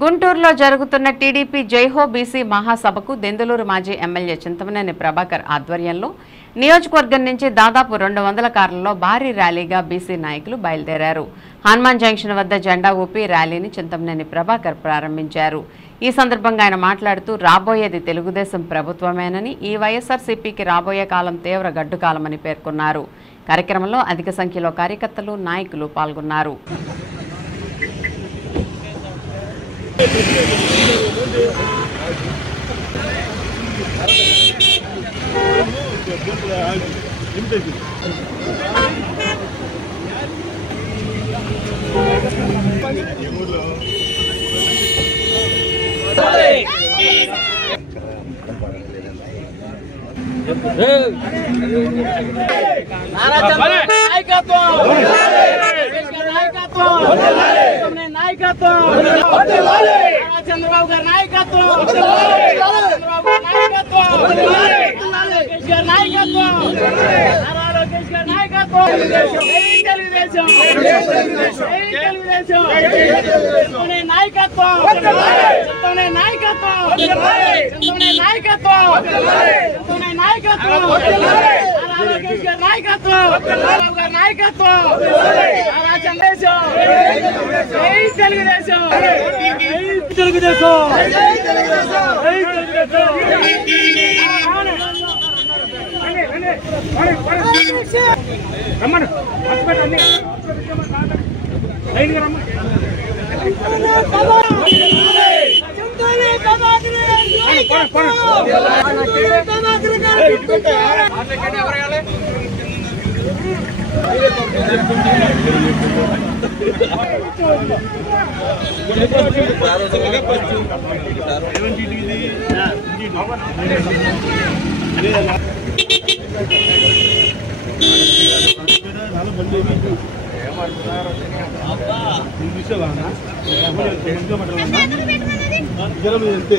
గుంటూరులో జరుగుతున్న TDP Jai Ho BC మహాసభకు Denduluru మాజీ ఎమ్మెల్యే చింతమనేని ప్రభాకర్ ఆధ్వర్యంలో నియోజకవర్గం నుంచి దాదాపు 200 కార్లలో భారీ ర్యాలీగా బీసీ నాయకులు బయలుదేరారు. హనుమాన్ జంక్షన్ వద్ద జెండా ఊపి ర్యాలీని చింతమనేని ప్రభాకర్ ప్రారంభించారు. ఈ సందర్భంగా ఆయన మాట్లాడుతూ రాబోయేది తెలుగుదేశం ప్రభుత్వమేనని, ఈ వైఎస్ఆర్సీపీకి రాబోయే కాలం తీవ్ర గడ్డుకాలమని పేర్కొన్నారు. కార్యక్రమంలో అధిక సంఖ్యలో కార్యకర్తలు, నాయకులు పాల్గొన్నారు. చంద్రబాబు గారి నాయకత్వం, లోకేష్ గారి నాయకత్వం, తెలుగుదేశం నాయకత్వం, లోకేష్ గారి నాయకత్వం, నాయకత్వం, తెలుగుదేశం అంతే